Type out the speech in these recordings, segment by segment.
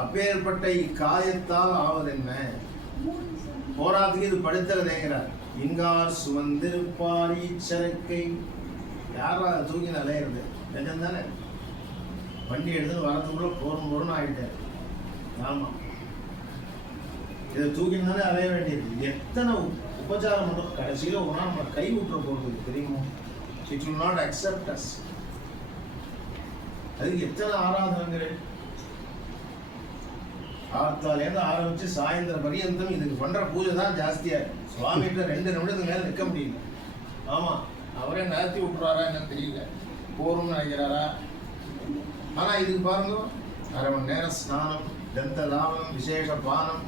அப்பேற்பட்ட இக்காயத்தால் ஆவதென்ன? போராத்துக்கு இது படுத்துறதேங்கிறார். இங்கார் சுமந்திருப்பார் ஈச்சரக்கை. யாரா தூக்கி அலையிறது? நிஜம் தானே. வண்டி எடுத்துன்னு வரத்துக்குள்ள போரும் ஆகிட்டார். ஆமா, இதை தூக்கினாலே அலைய வேண்டியது. எத்தனை உபச்சாரம் மட்டும் கடைசியில் ஒரு நாள் நம்ம கை விட்டுற போகிறது தெரியுமோ? It will not accept us. அதுக்கு எத்தனை ஆராதனைகள் ஆத்தாலேருந்து ஆரம்பிச்சு சாயந்தர பரியந்தம் இதுக்கு பண்ற பூஜை தான் ஜாஸ்தியா இருக்கு. சுவாமிகிட்ட 2 நிமிடத்துக்கு மேல நிற்க முடியல. ஆமா, அவரே நடத்தி விட்டுறாரா என்னன்னு தெரியல, போரும்னு நினைக்கிறாரா? ஆனா இதுக்கு பாருங்க, 1/2 மணி நேரம் ஸ்நானம், தந்த லாபம், விசேஷ பானம்,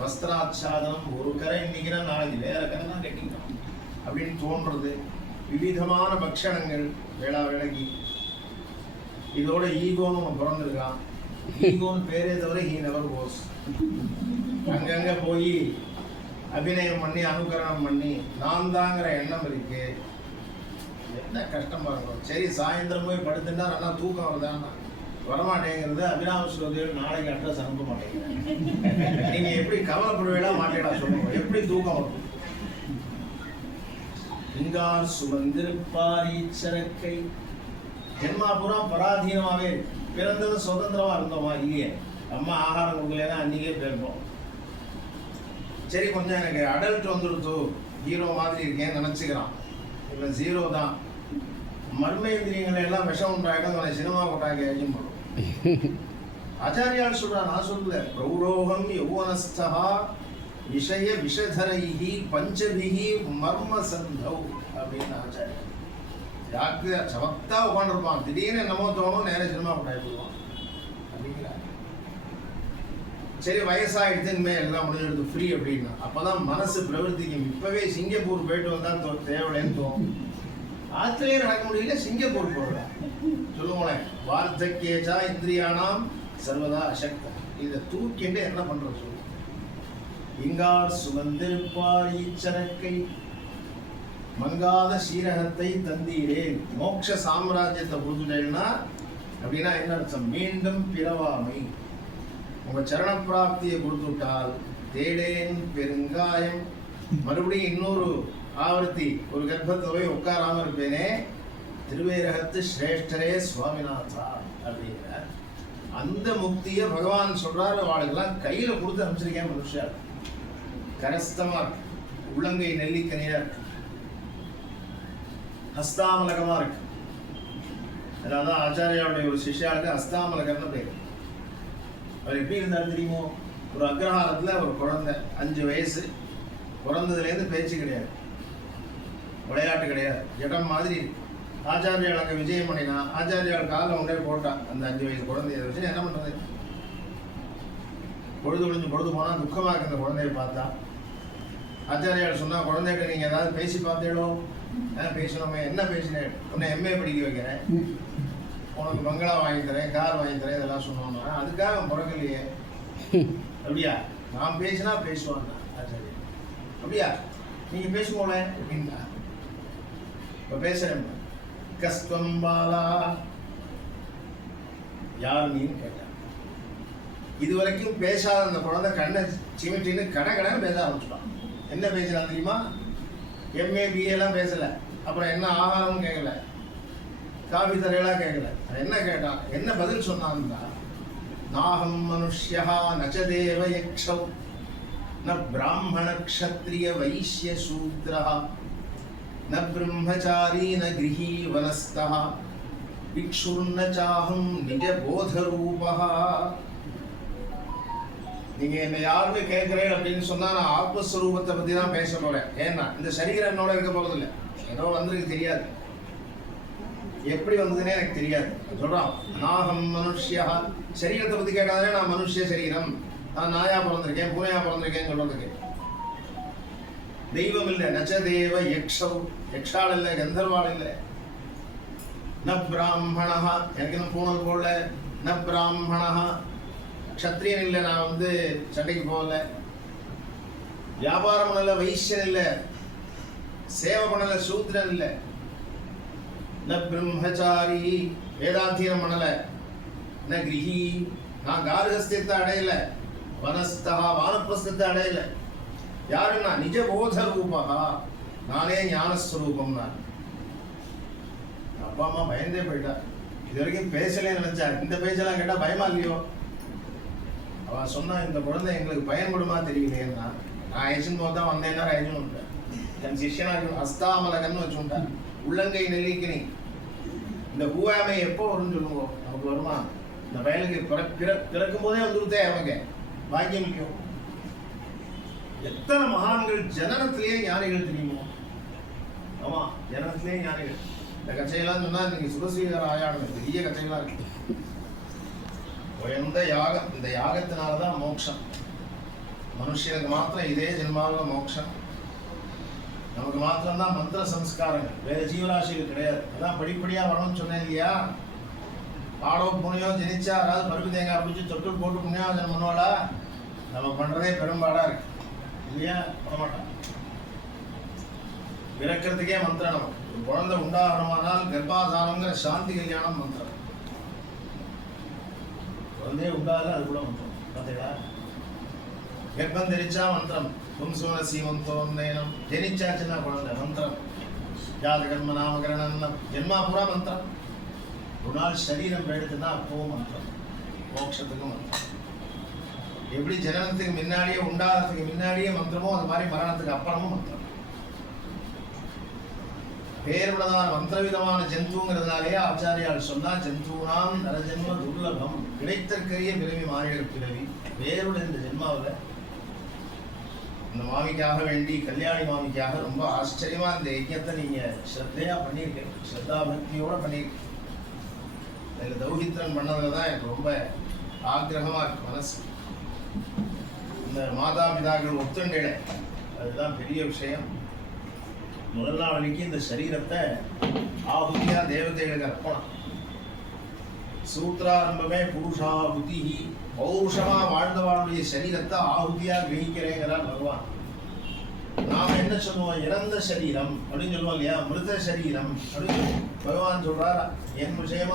வஸ்திராச்சாதனம், ஒரு கரை இன்னைக்குன்னா நாளைக்கு வேற கரை தான் கட்டிக்கணும் அப்படின்னு தோன்றது. விவிதமான பக்ஷணங்கள் வேளா வேலைக்கு. இதோட ஈகோன்னு பிறந்திருக்கான். ஈகோன்னு பேரே தவிர ஹீ நெவர் கோஸ். அங்கங்க போய் அபிநயம் பண்ணி அனுகரணம் பண்ணி நான் தாங்கிற எண்ணம் இருக்கு. என்ன கஷ்டமா இருக்கும். சரி, சாயந்தரம் போய் படுத்துட்டா நல்லா தூக்கம் வருதான்னா வரமாட்டேங்கிறது. அபிராம ஸ்லோதிகள் நாளைக்கு அட்ரஸ் அனுப்ப மாட்டேங்கிறேன். நீங்க எப்படி கவலைப்படுவீங்களா மாட்டேடா சொல்லுங்க. எப்படி தூக்கம் வரும்? இங்கார் சுமந்திருப்பார் ஈச்சரக்கை. ஜென்மாபுரம் பராதீனமாவே பிறந்தது சுதந்திரமா இருந்தோமா? இல்லையே. அம்மா ஆகாரம் கொடுக்கலன்னா அன்னைக்கே போயிருப்போம். சரி, கொஞ்சம் எனக்கு அடல்ட் வந்துடுத்து, ஹீரோ மாதிரி இருக்கேன்னு நினைச்சுக்கிறான். இப்போ 0 தான். மர்மேந்திரியங்களை எல்லாம் விஷம் உண்டாயிடும். அவனை சினிமா கொட்டாங்க ஏஜும் பண்ணும். ஆச்சாரியால் சொல்றான், நான் சொல்லல. பிரௌரோகம் யௌவனஸ்தா விஷய விஷதரைஹி பஞ்சபிஹி மர்ம சந்தௌ அப்படின்னு ஆச்சாரியா. யாருக்கு சமத்தா உட்காந்துருப்பான், திடீர்னு என்னமோ தோணும், நேரம் சினிமா கொண்டாடி போடுவான் அப்படிங்களா? சரி, வயசாகிடுது, இனிமேல் எல்லாம் முடிஞ்செடுத்து ஃப்ரீ அப்படின்னா அப்போதான் மனசு பிரவர்த்திக்கும். இப்போவே சிங்கப்பூர் போயிட்டு வந்தால் தேவையில்லைன்னு தோணும். ஆத்திலேயே நடக்க முடியல, சிங்கப்பூர் போடுறேன் சொல்லுங்களேன். வார்த்தக்கேச்சா இந்திரியானாம் சர்வதா அசக்தம். இதை தூக்கிண்டு என்ன பண்றது சொல்லு. இங்கார் சுமந்திருப்பார் ஈச்சரக்கை. மங்காத சீரகத்தை தந்தீரேன். மோட்ச சாம்ராஜ்யத்தை கொடுத்துட்டேன்னா அப்படின்னா என்ன அர்த்தம்? மீண்டும் பிறவாமை. உங்க சரண பிராப்தியை கொடுத்துட்டால் தேடேன் பெருங்காயம். மறுபடியும் இன்னொரு ஆவர்த்தி ஒரு கர்ப்பத்தில் போய் உட்காராம இருப்பேனே. திருவேரகத்து சிரேஷ்டரே சுவாமிநாதா அப்படிங்கிற அந்த முக்தியை பகவான் சொல்றாரு. அவளுக்கெல்லாம் கையில கொடுத்து அனுப்பிச்சிருக்கேன். மனுஷா கரஸ்தமா இருக்கு, உள்ளங்கை நெல்லிக்கனியா இருக்கு, ஹஸ்தாமலகமா இருக்கு. அதான் ஆச்சாரியாவுடைய ஒரு சிஷ்யாவுக்கு ஹஸ்தாமலகர்னு பேர். அவர் எப்படி இருந்தாலும் தெரியுமோ? ஒரு அக்ரஹாரத்துல ஒரு குழந்தை 5 வயசு, பிறந்ததுலேருந்து பேச்சு கிடையாது, விளையாட்டு கிடையாது, ஜடம் மாதிரி இருக்கு. ஆச்சாரியால் அங்கே விஜயம் பண்ணினா ஆச்சாரியால் காலில் உண்டே போட்டான். அந்த 5 வயசு குழந்தைய வச்சு என்ன பண்றது? பொழுது ஒழிஞ்சு பொழுது போனால் துக்கமாக இருக்கு. அந்த குழந்தைய பார்த்தா ஆச்சாரியால் சொன்னா, குழந்தைகிட்ட நீங்க ஏதாவது பேசி பார்த்தேடோ? பேசணுமே. என்ன பேசினேன்? உன்னை MA படிக்க வைக்கிறேன், உனக்கு பங்களா வாங்கி தரேன், கார் வாங்கி தரேன், இதெல்லாம் சொன்னோம்னா அதுக்காக அவன் பிறக்கலையே. அப்படியா? நான் பேசினா பேசுவான் ஆச்சாரியா. அப்படியா? நீங்க பேசுவோல அப்படின்னா இப்ப பேசுறேன். கஸ்தம் பாலா, யார் நீன்னு கேட்டான். இதுவரைக்கும் பேசாத அந்த குழந்தை கண்ணை சிமிட்டின்னு கடைன்னு பேச ஆரம்பிச்சுட்டான். என்ன பேசுறான் தெரியுமா? MA BA எல்லாம் பேசல. அப்புறம் என்ன ஆகாரம்னு கேட்கல, காபி தரையெல்லாம் கேட்கல. என்ன கேட்டான்? என்ன பதில் சொன்னான்னா, நாகம் மனுஷ்யா நச்ச தேவ யக்ஷௌ ந பிராமண க்ஷத்ரிய வைஷ்ய சூத்ரா ந பிரம்மச்சாரி ந கிரஹீ வனஸ்தா விக்ஷுர்ன சாஹம் நிஜ போதரூபா. நீங்க என்ன யாருமே கேட்கிறேன் அப்படின்னு சொன்னா நான் ஆத்மஸ்வரூபத்தை பத்தி தான் பேச போறேன். ஏன்னா இந்த சரீரம் என்னோட இருக்க போறது இல்லை. ஏதோ வந்திருக்கு, தெரியாது, எப்படி வந்ததுன்னே எனக்கு தெரியாது. சொல்றான், நாகம் மனுஷ்யா. சரீரத்தை பத்தி கேட்டாலே நான் மனுஷ சரீரம், நான் நாயா பிறந்திருக்கேன், பூனையா பிறந்திருக்கேன்னு சொல்றதுக்கு. தெய்வம் இல்லை. நச்ச தேவ யக்ஷவ், யக்ஷால் இல்லை, கந்தர்வாள் இல்லை. ந பிராமணா, எனக்கு இன்னும் பூனை போடல. ந பிராமணா, க்ஷத்ரியன் இல்லை, நான் வந்து சண்டைக்கு போகல. வியாபாரம் பண்ணல, வைஷ்யன் இல்லை, சேவை பண்ணல, சூத்ரன் இல்லை. ந பிரம்மச்சாரி, வேதாத்தியம் பண்ணல. ந கிரகி, நான் கார்ஹஸ்தியத்தை அடையல, வனஸ்தா வானப்பிரஸ்தத்தை அடையல. யாருன்னா நிஜ போத ரூபா, நானே ஞானஸ்வரூபம். நான் அப்பா அம்மா பயந்தே போயிட்டா. இது வரைக்கும் பேசலே நினைச்சா, இந்த பேச்செல்லாம் கேட்டா பயமா இல்லையோ? அவன் சொன்னா இந்த குழந்தை எங்களுக்கு பயன்படுமா தெரியலையேன்னா, நான் ஐசன் போதான் வந்தேன்னா ஐசன் விட்டேன். தன் சிஷ்யனாக அஸ்தாமலகன்னு வச்சுட்டான். உள்ளங்கை நெல்லிக்கினி. இந்த பூவாமை எப்போ வரும்னு சொல்லுவோம், நமக்கு வருமா? இந்த வயலுக்கு பிறக்கும் போதே வந்துருத்தே அவங்க பாக்கியம் முக்கியம். எத்தனை மகான்கள் ஜனனத்திலேயே ஞானிகள் தெரியுமோ? ஆமா, ஜனனத்திலேயே ஞானிகள். இந்த கச்சையெல்லாம் சொன்னா இன்னைக்கு சுபசீகர ஆயாடம் பெரிய கச்சையெல்லாம் இருக்கு. உயர்ந்த யாகம், இந்த யாகத்தினாலதான் மோட்சம். மனுஷனுக்கு மாத்திரம் இதே ஜென்மாவில் மோட்சம். நமக்கு மாத்திரம்தான் மந்திர சம்ஸ்காரங்கள், வேற ஜீவராசிகள் கிடையாது. அதான் படிப்படியா வரணும்னு சொன்னேன் இல்லையா? ஆடோ புனியோ ஜனிச்சா, அதாவது பருப்பு தேங்காய் பிடிச்சி தொட்டு போட்டு புண்ணியாவதனம் பண்ணுவாளா? நம்ம பண்றதே பெரும்பாடா இருக்கு இல்லையா? பண்ணமாட்டான். பிறக்கிறதுக்கே மந்திரம். நமக்கு ஒரு குழந்தை உண்டாகணுமானால் கர்ப்பாதானங்கிற சாந்தி கல்யாணம் மந்திரம். குழந்தையே உண்டாகல, அது கூட மந்திரம். பார்த்தீங்களா? கர்ப்பம் தெரிச்சா மந்திரம். பும்சுவன சீமந்தோன்னயனம், ஜனிச்சாச்சுன்னா குழந்தை மந்திரம். ஜாத கர்ம நாமகரணம், ஜென்மா பூரா மந்திரம். ஒரு நாள் சரீரம் எடுத்துன்னா அப்பவும் மந்திரம். மோட்சத்துக்கு மந்திரம். எப்படி ஜனனத்துக்கு முன்னாடியே உண்டாகிறதுக்கு முன்னாடியே மந்திரமோ, அது மாதிரி மரணத்துக்கு அப்புறமும் மந்திரம். பேருடனான மந்திரவிதமான ஜந்துங்கிறதுனாலேயே ஆச்சாரியால் சொன்னா, ஜந்தூனாம் நரஜென்ம துர்லபம், கிடைத்தற்கரிய பிறவி மாநில பிறவி. வேறுடைய இந்த ஜென்மாவில் இந்த மாமிக்காக வேண்டி, கல்யாணி மாமிக்காக ரொம்ப ஆச்சரியமா இந்த யஜ்ஞத்தை நீங்க ஸ்ரத்தையா பண்ணியிருக்கீங்க, ஸ்ரத்தா பக்தியோட பண்ணியிருக்கீங்க. இதுல தௌஹித்ரன் பண்ணதுலதான் எனக்கு ரொம்ப ஆக்கிரகமா இருக்கு மனசு. இந்த மாதா பிதாக்கள் ஒத்துண்டேட, அதுதான் பெரிய விஷயம். முதல் நாள் வரைக்கும் இந்த சரீரத்தை ஆகுதியா தேவதைகளுக்கு அர்ப்பணம். சூத்திராரம்பமே புருஷாகுதி. பௌருஷமா வாழ்ந்தவாளுடைய சரீரத்தை ஆகுதியா கிரகிக்கிறேங்கிறார் பகவான். நாம என்ன சொல்லுவோம்? இறந்த சரீரம் அப்படின்னு சொல்லுவோம் இல்லையா? மிருத சரீரம் அப்படின்னு பகவான் சொல்றார். என் விஷயமா